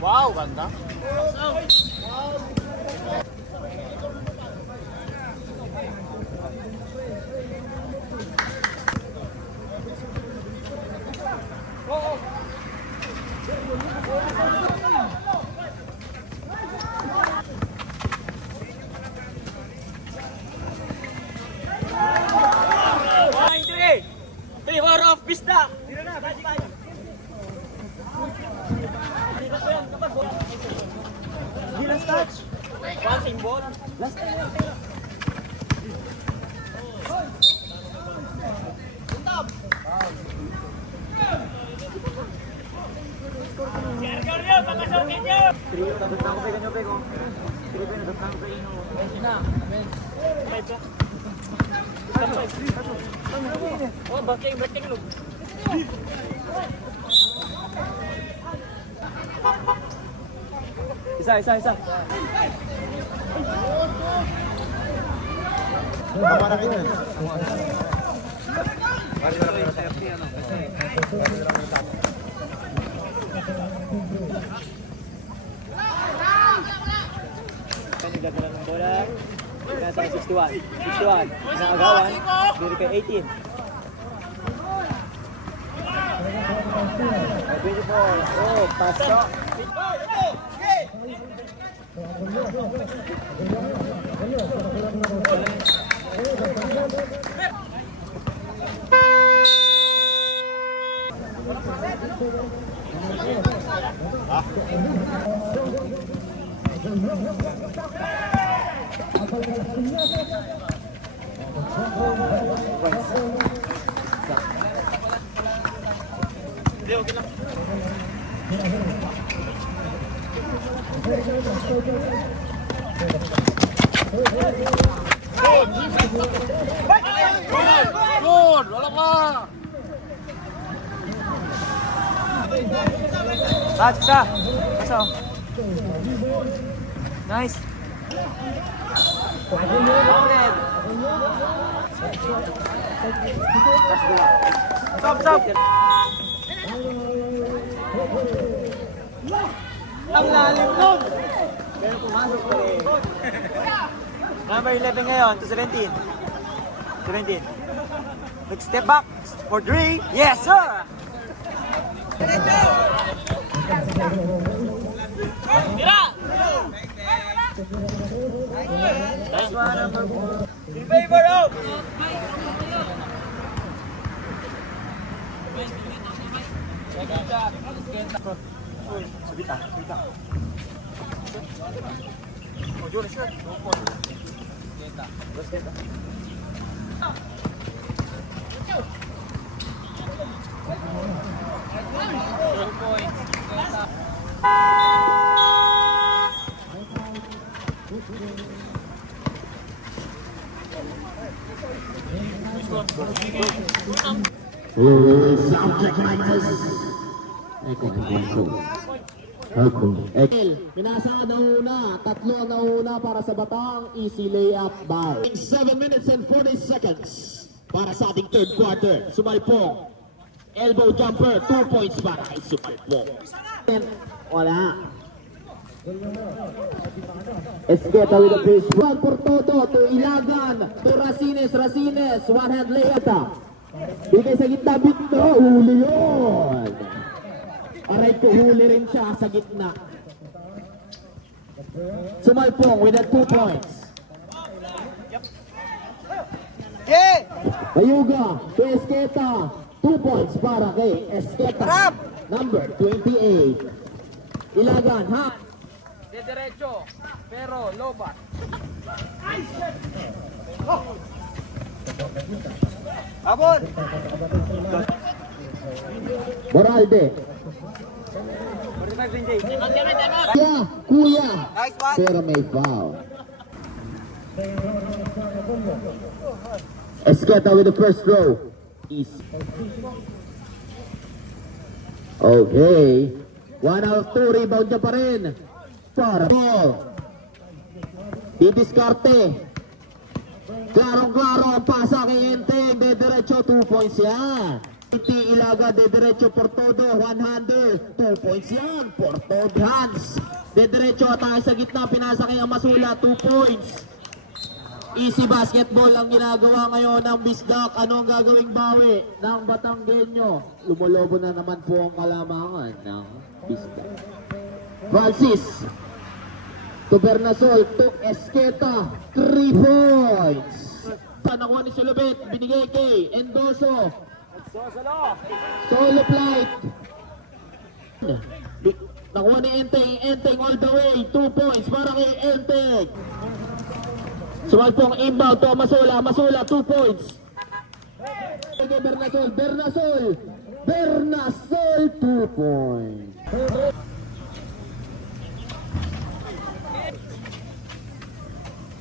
Wow, ganda. Favor of Vista. Last touch. One symbol. Last time. Oh, breaking look. Isa. Kamara kayo yan. Nagdadala ng bola. Nasa 61. 61. Nakagawan. Dito kay 18. 24. Oh, pasok. Good! Wala ka! Isa. Pasok. Nice. Stop. Ang lalim nun. Pero pumasok ko eh. Number 11 ngayon to 17. 17. Next step back for 3. Yes, sir! Tira! That's one number 4. In favor of! Sabita. Oh, Jonas, sir. Basketa. Sound check mic test. Minasa na una, tatlo na una para sa Batang, easy layup by 7 minutes and 40 seconds para sa ating third quarter. Sumalpong, elbow jumper, 2 points para kay Sumalpong. Wala. Esqueta with the fish. One por todo to Ilagan, to Racines, one hand layup. Bigay sa gitna, Bito, huli yun. Aray ko, huli rin siya sa gitna. Sumalpong with the 2 points. Ayuga to Esqueta, 2 points para kay Esqueta, number 28. Ilagan, ha? De derecho, pero lobat. Abon! Moralde. 45 din, Jay. Kuya. Nice one. Pero may foul. Esqueta with the first throw. Easy. Okay. 1 out of 2, rebound niya pa rin. Para ball. Didiskarte. Klarong-klaro ang pasa kay Enteng. De derecho, 2 points yan. Iti Ilaga, de derecho por todo, one-hander. 2 points yan, por todo hands. De derecho, atake sa gitna, pinasa kay Amasula, 2 points. Easy basketball ang ginagawa ngayon ng Bisdak. Ano ang gagawing bawi ng Batanggenyo? Lumulobo na naman po ang kalamangan ng Bisdak. Francis to Bernasol to Esqueta, 3 points. Nakuha ni Sulubit, binigay kay Endoso. Solo flight. Nakuha ni Enteng, Enteng all the way, 2 points para kay Enteng. Sumalpong inbound to Amasula, Amasula 2 points. Kay Bernasol, Bernasol, Bernasol 2 points.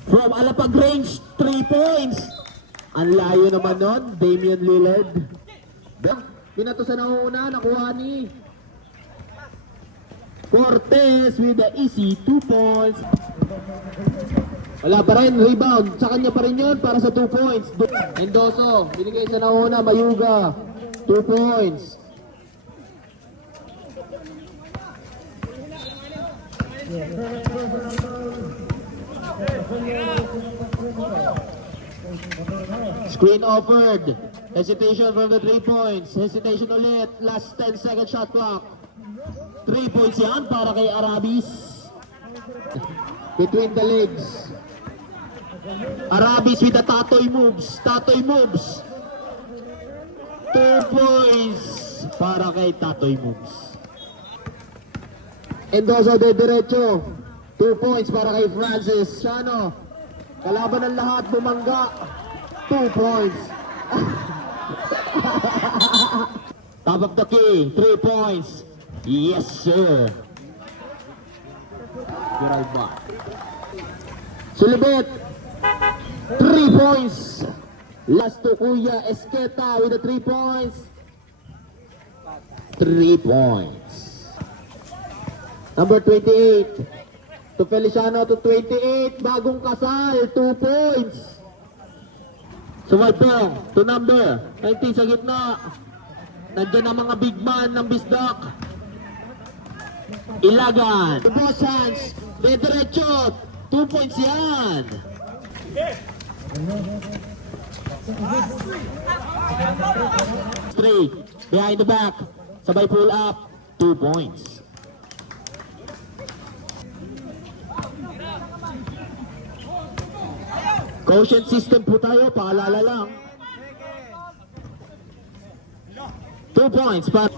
From Alapag range, 3 points. Ang layo naman nun, Damian Lillard. Pinato sa nauna, nakuha ni Cortez with the easy 2 points. Wala pa rin, rebound. Sa kanya pa rin yun para sa 2 points. Mendoso, binigay sa nauna, Mayuga. 2 points. Screen offered. Hesitation from the 3 points. Hesitation ulit. Last 10-second shot clock. 3 points yan para kay Arabis. Between the legs. Arabis with the Tatoy moves. Tatoy moves. 2 points para kay Tatoy moves. Endoso de derecho. 2 points para kay Francis Chano. Kalaban ng lahat, bumangga. 2 points. Top of the key, 3 points. Yes, sir. Sulibit, 3 points. Last to Kuya Esqueta with the 3 points. 3 points. Number 28. To Feliciano to 28. Bagong kasal, 2 points. Sumalpong to number 19 sa gitna. Nandiyan ang mga big man ng Bisdak. Ilagan. The boss hands. De derecho. 2 points yan. Straight. Behind the back. Sabay pull up. 2 points. Quotient system po tayo. Paalala lang. 2 points. But